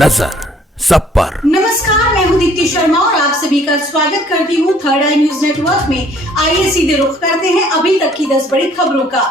नजर सब पर। नमस्कार, मैं हूं दीप्ति शर्मा और आप सभी का स्वागत करती हूं थर्ड आई न्यूज नेटवर्क में। आइए सीधे रुख करते हैं अभी तक की 10 बड़ी खबरों का।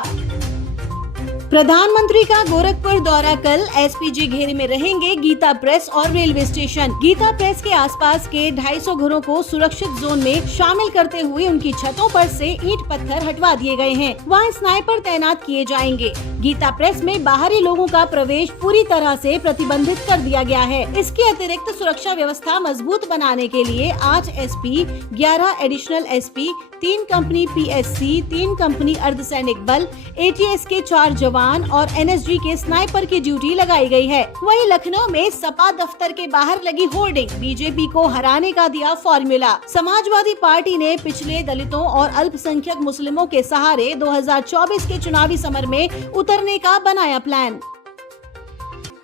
प्रधानमंत्री का गोरखपुर दौरा कल, एसपीजी घेरे में रहेंगे गीता प्रेस और रेलवे स्टेशन। गीता प्रेस के आसपास के 250 घरों को सुरक्षित जोन में शामिल करते हुए उनकी छतों पर से ईंट पत्थर हटवा दिए गए हैं। वहां स्नाइपर तैनात किए जाएंगे। गीता प्रेस में बाहरी लोगों का प्रवेश पूरी तरह से प्रतिबंधित कर दिया गया है। इसके अतिरिक्त सुरक्षा व्यवस्था मजबूत बनाने के लिए 8 SP, 11 additional SP, 3 company PSC, 3 company अर्धसैनिक बल, एटीएस के 4 जवान और एनएसजी के स्नाइपर की ड्यूटी लगाई गई है। वहीं लखनऊ में सपा दफ्तर के बाहर लगी होर्डिंग, बीजेपी को हराने का दिया फॉर्मूला। समाजवादी पार्टी ने पिछले दलितों और अल्पसंख्यक मुस्लिमों के सहारे 2024 के चुनावी समर में उतरने का बनाया प्लान।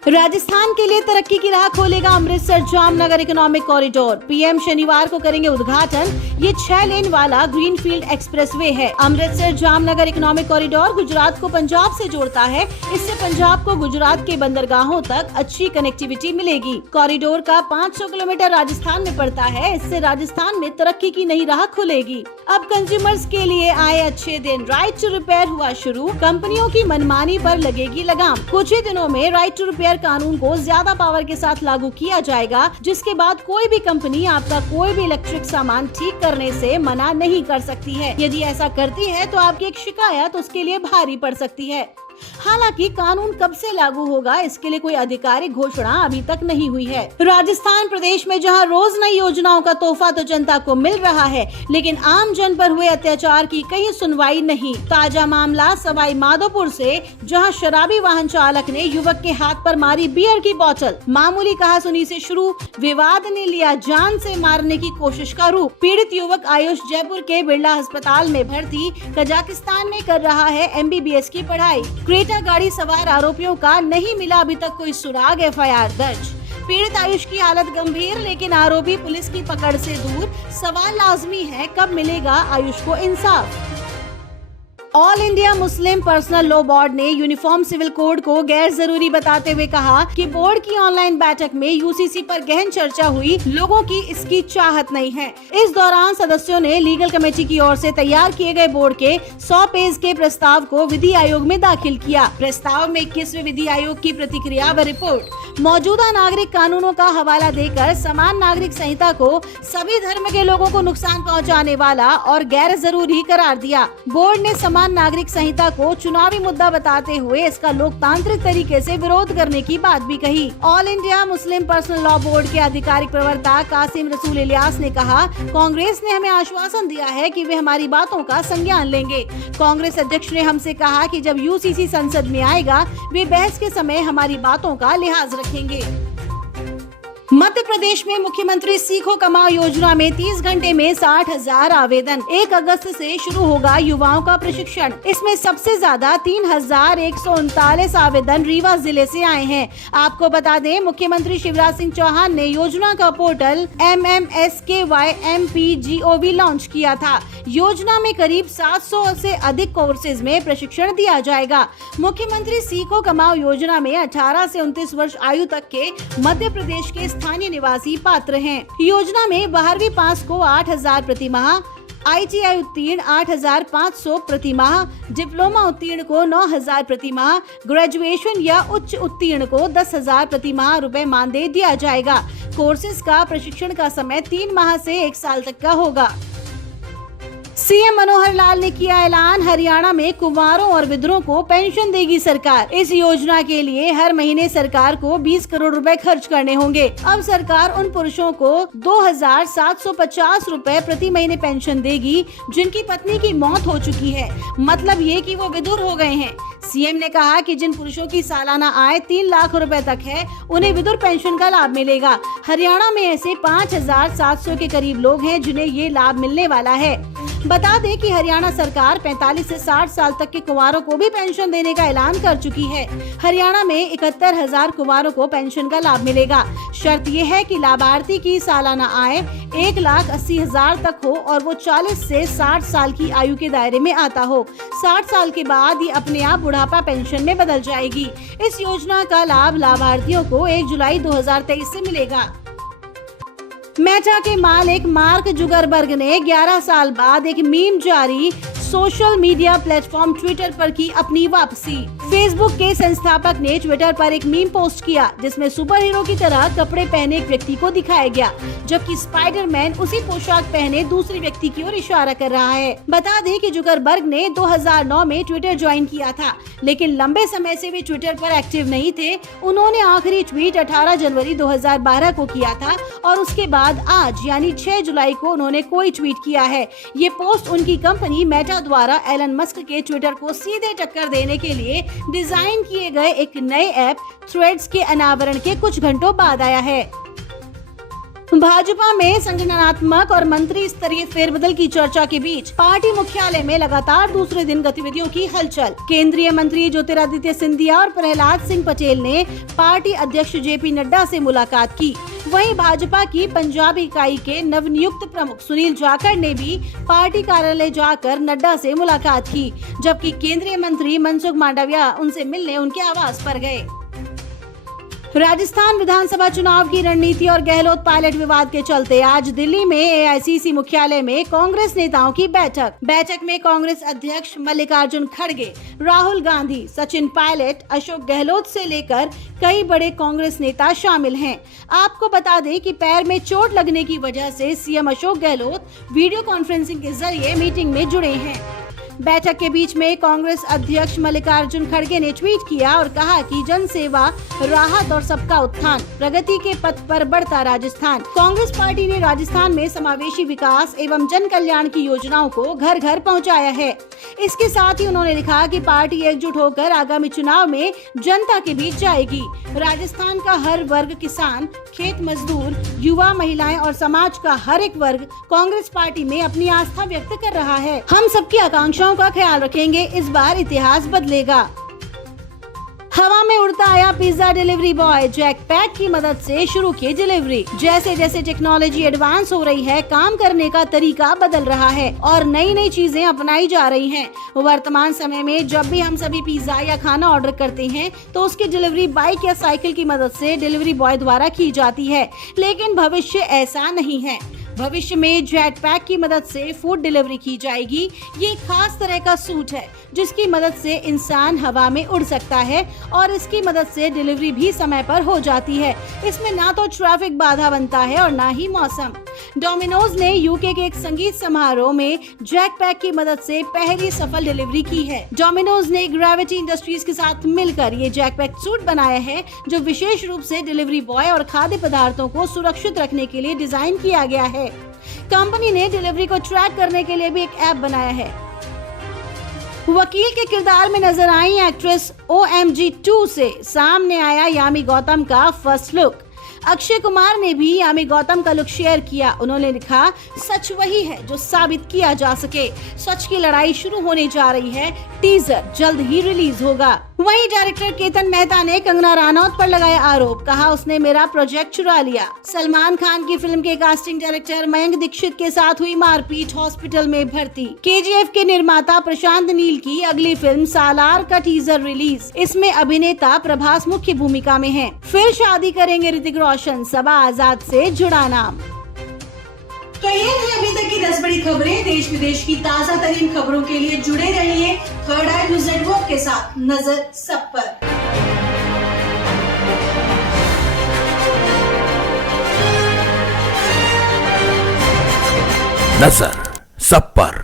राजस्थान के लिए तरक्की की राह खोलेगा Amritsar Jamnagar economic corridor. PM शनिवार को करेंगे उद्घाटन। ये 6 लेन वाला ग्रीनफील्ड एक्सप्रेसवे है। अमृतसर जामनगर इकोनॉमिक कॉरिडोर गुजरात को पंजाब से जोड़ता है। इससे पंजाब को गुजरात के बंदरगाहों तक अच्छी कनेक्टिविटी मिलेगी। कॉरिडोर का 500 किलोमीटर राजस्थान में पड़ता है। इससे राजस्थान में तरक्की की नई राह खुलेगी। अब कंज्यूमर्स के लिए आए अच्छे दिन। राइट टू रिपेयर हुआ शुरू। कंपनियों की मनमानी पर लगेगी लगाम। कुछ ही दिनों में राइट टू रिपेयर कानून को ज्यादा पावर के साथ लागू किया जाएगा, जिसके बाद कोई भी कंपनी आपका कोई भी इलेक्ट्रिक सामान ठीक करने से मना नहीं कर सकती है। यदि ऐसा करती है तो आपकी एक शिकायत उसके लिए भारी पड़ सकती है। हालांकि कानून कब से लागू होगा, इसके लिए कोई आधिकारिक घोषणा अभी तक नहीं हुई है। राजस्थान प्रदेश में जहां रोज नई योजनाओं का तोहफा तो जनता को मिल रहा है, लेकिन आम जन पर हुए अत्याचार की कहीं सुनवाई नहीं। ताजा मामला सवाई माधोपुर से, जहां शराबी वाहन चालक ने युवक के हाथ पर मारी बियर की बोतल। मामूली कहासुनी से शुरू, विवाद ने लिया जान से मारने की कोशिश का रूप। पीड़ित युवक आयुष जयपुर के बिरला अस्पताल में भर्ती, कजाकिस्तान में कर रहा है MBBS की पढ़ाई। क्रेटा गाड़ी सवार आरोपियों का नहीं मिला अभी तक कोई सुराग, FIR दर्ज। पीड़ित आयुष की हालत गंभीर, लेकिन आरोपी पुलिस की पकड़ से दूर। सवाल लाजमी है, कब मिलेगा आयुष को इंसाफ। All India Muslim Personal Law Board ने यूनिफॉर्म सिविल कोड को गैर जरूरी बताते हुए कहा कि बोर्ड की ऑनलाइन बैठक में यूसीसी पर गहन चर्चा हुई। लोगों की इसकी चाहत नहीं है। इस दौरान सदस्यों ने लीगल कमेटी की ओर से तैयार किए गए बोर्ड के 100 पेज के प्रस्ताव को विधि आयोग में दाखिल किया। प्रस्ताव में 21वें विधि आयोग की प्रतिक्रिया व रिपोर्ट, मौजूदा नागरिक कानूनों का हवाला देकर समान नागरिक संहिता को सभी धर्म के लोगों को नुकसान पहुँचाने वाला और गैर जरूरी करार दिया। बोर्ड ने समान नागरिक संहिता को चुनावी मुद्दा बताते हुए इसका लोकतांत्रिक तरीके से विरोध करने की बात भी कही। All India Muslim Personal Law board के आधिकारिक प्रवक्ता कासिम रसूल इलियास ने कहा, कांग्रेस ने हमें आश्वासन दिया है कि वे हमारी बातों का संज्ञान लेंगे। कांग्रेस अध्यक्ष ने हमसे कहा कि जब यूसीसी संसद में आएगा, वे बहस के समय हमारी बातों का लिहाज रखेंगे। मध्य प्रदेश में मुख्यमंत्री सीखो कमाओ योजना में 30 घंटे में 60,000 आवेदन। 1 अगस्त से शुरू होगा युवाओं का प्रशिक्षण। इसमें सबसे ज्यादा 3,139 आवेदन रीवा जिले से आए हैं। आपको बता दें, मुख्यमंत्री शिवराज सिंह चौहान ने योजना का पोर्टल MMSKYMPGOV लॉन्च किया था। योजना में करीब 700 से अधिक कोर्सेज में प्रशिक्षण दिया जाएगा। मुख्यमंत्री सीखो कमाओ योजना में 18 से 29 वर्ष आयु तक के मध्य प्रदेश के स्थानीय निवासी पात्र हैं। योजना में 12वीं पास को 8,000 प्रति माह, ITI उत्तीर्ण 8,500 प्रति माह, डिप्लोमा उत्तीर्ण को 9,000 प्रति माह, ग्रेजुएशन या उच्च उत्तीर्ण को 10,000 प्रति माह रुपए मानदेय दिया जाएगा। कोर्सेज का प्रशिक्षण का समय 3 माह से 1 साल तक का होगा। सीएम मनोहर लाल ने किया ऐलान, हरियाणा में कुंवारों और विधुरों को पेंशन देगी सरकार। इस योजना के लिए हर महीने सरकार को 20 करोड़ रुपए खर्च करने होंगे। अब सरकार उन पुरुषों को 2,750 रुपए प्रति महीने पेंशन देगी जिनकी पत्नी की मौत हो चुकी है। मतलब ये कि वो विधुर हो गए हैं। सीएम ने कहा कि जिन पुरुषों की सालाना आय 3 लाख रुपए तक है, उन्हें विधुर पेंशन का लाभ मिलेगा। हरियाणा में ऐसे 5,700 के करीब लोग हैं जिन्हें ये लाभ मिलने वाला है। बता दें कि हरियाणा सरकार 45 से 60 साल तक के कुंवारों को भी पेंशन देने का ऐलान कर चुकी है। हरियाणा में 71,000 कुंवारों को पेंशन का लाभ मिलेगा। शर्त ये है कि लाभार्थी की सालाना आय 1,80,000 तक हो और वो 40 से 60 साल की आयु के दायरे में आता हो। 60 साल के बाद ये अपने आप बुढ़ापा पेंशन में बदल जाएगी। इस योजना का लाभ लाभार्थियों को 1 जुलाई 2023 से मिलेगा। मेटा के मालिक मार्क जुकरबर्ग ने 11 साल बाद एक मीम जारी सोशल मीडिया प्लेटफॉर्म ट्विटर पर की अपनी वापसी। फेसबुक के संस्थापक ने ट्विटर पर एक मीम पोस्ट किया जिसमें सुपर हीरो की तरह कपड़े पहने एक व्यक्ति को दिखाया गया, जबकि स्पाइडरमैन उसी पोशाक पहने दूसरे व्यक्ति की ओर इशारा कर रहा है। बता दें कि जुकरबर्ग ने 2009 में ट्विटर ज्वाइन किया था, लेकिन लंबे समय से वे ट्विटर पर एक्टिव नहीं थे। उन्होंने आखिरी ट्वीट 18 जनवरी 2012 को किया था और उसके बाद आज यानी 6 जुलाई को उन्होंने कोई ट्वीट किया है। ये पोस्ट उनकी कंपनी मेटा द्वारा एलन मस्क के ट्विटर को सीधे टक्कर देने के लिए डिजाइन किए गए एक नए ऐप थ्रेड्स के अनावरण के कुछ घंटों बाद आया है। भाजपा में संगठनात्मक और मंत्री स्तरीय फेरबदल की चर्चा के बीच पार्टी मुख्यालय में लगातार दूसरे दिन गतिविधियों की हलचल। केंद्रीय मंत्री ज्योतिरादित्य सिंधिया और प्रहलाद सिंह पटेल ने पार्टी अध्यक्ष जेपी नड्डा से मुलाकात की। वहीं भाजपा की पंजाब इकाई के नवनियुक्त प्रमुख सुनील जाखड़ ने भी पार्टी कार्यालय जाकर नड्डा से मुलाकात की, जबकि केंद्रीय मंत्री मनसुख मांडविया उनसे मिलने उनके आवास पर गए। राजस्थान विधानसभा चुनाव की रणनीति और गहलोत पायलट विवाद के चलते आज दिल्ली में एआईसीसी मुख्यालय में कांग्रेस नेताओं की बैठक में कांग्रेस अध्यक्ष मल्लिकार्जुन खड़गे, राहुल गांधी, सचिन पायलट, अशोक गहलोत से लेकर कई बड़े कांग्रेस नेता शामिल हैं। आपको बता दें कि पैर में चोट लगने की वजह से CM Ashok Gehlot video conferencing के जरिए मीटिंग में जुड़े हैं। बैठक के बीच में कांग्रेस अध्यक्ष मल्लिकार्जुन खड़गे ने ट्वीट किया और कहा कि जन सेवा, राहत और सबका उत्थान, प्रगति के पथ पर बढ़ता राजस्थान। कांग्रेस पार्टी ने राजस्थान में समावेशी विकास एवं जन कल्याण की योजनाओं को घर घर पहुंचाया है। इसके साथ ही उन्होंने लिखा कि पार्टी एकजुट होकर आगामी चुनाव में जनता के बीच जाएगी। राजस्थान का हर वर्ग, किसान, खेत मजदूर, युवा, महिलाएं और समाज का हर एक वर्ग कांग्रेस पार्टी में अपनी आस्था व्यक्त कर रहा है। हम सबकी आकांक्षा का ख्याल रखेंगे, इस बार इतिहास बदलेगा। हवा में उड़ता आया pizza delivery boy jetpack की मदद से शुरू की डिलीवरी। जैसे जैसे टेक्नोलॉजी एडवांस हो रही है, काम करने का तरीका बदल रहा है और नई नई चीजें अपनाई जा रही हैं। वर्तमान समय में जब भी हम सभी पिज्जा या खाना ऑर्डर करते हैं तो उसकी डिलीवरी बाइक या साइकिल की मदद से डिलीवरी बॉय द्वारा की जाती है, लेकिन भविष्य ऐसा नहीं है। भविष्य में जेट पैक की मदद से फूड डिलीवरी की जाएगी। ये एक खास तरह का सूट है जिसकी मदद से इंसान हवा में उड़ सकता है और इसकी मदद से डिलीवरी भी समय पर हो जाती है। इसमें ना तो ट्रैफिक बाधा बनता है और ना ही मौसम। डोमिनोज ने यूके के एक संगीत समारोह में जेट पैक की मदद से पहली सफल डिलीवरी की है। डोमिनोज ने ग्रेविटी इंडस्ट्रीज के साथ मिलकर ये जेट पैक सूट बनाया है, जो विशेष रूप से डिलीवरी बॉय और खाद्य पदार्थों को सुरक्षित रखने के लिए डिजाइन किया गया है। कंपनी ने डिलीवरी को ट्रैक करने के लिए भी एक ऐप बनाया है। वकील के किरदार में नजर आई एक्ट्रेस OMG 2 से सामने आया यामी गौतम का फर्स्ट लुक। अक्षय कुमार ने भी यामी गौतम का लुक शेयर किया। उन्होंने लिखा, सच वही है जो साबित किया जा सके। सच की लड़ाई शुरू होने जा रही है। टीजर जल्द ही रिलीज होगा। वहीं डायरेक्टर केतन मेहता ने कंगना रनौत पर लगाया आरोप, कहा उसने मेरा प्रोजेक्ट चुरा लिया। सलमान खान की फिल्म के कास्टिंग डायरेक्टर मयंक दीक्षित के साथ हुई मारपीट, हॉस्पिटल में भर्ती। KGF के निर्माता प्रशांत नील की अगली फिल्म सालार का टीजर रिलीज। इसमें अभिनेता प्रभास मुख्य भूमिका में है। फिर शादी करेंगे ऋतिक रोशन, सबा आजाद से जुड़ा नाम। तो ये थी अभी तक की 10 बड़ी खबरें। देश विदेश की ताजा तरीन खबरों के लिए जुड़े रहिए थर्ड आई न्यूज़ नेटवर्क के साथ। नजर सब पर। नजर सब पर।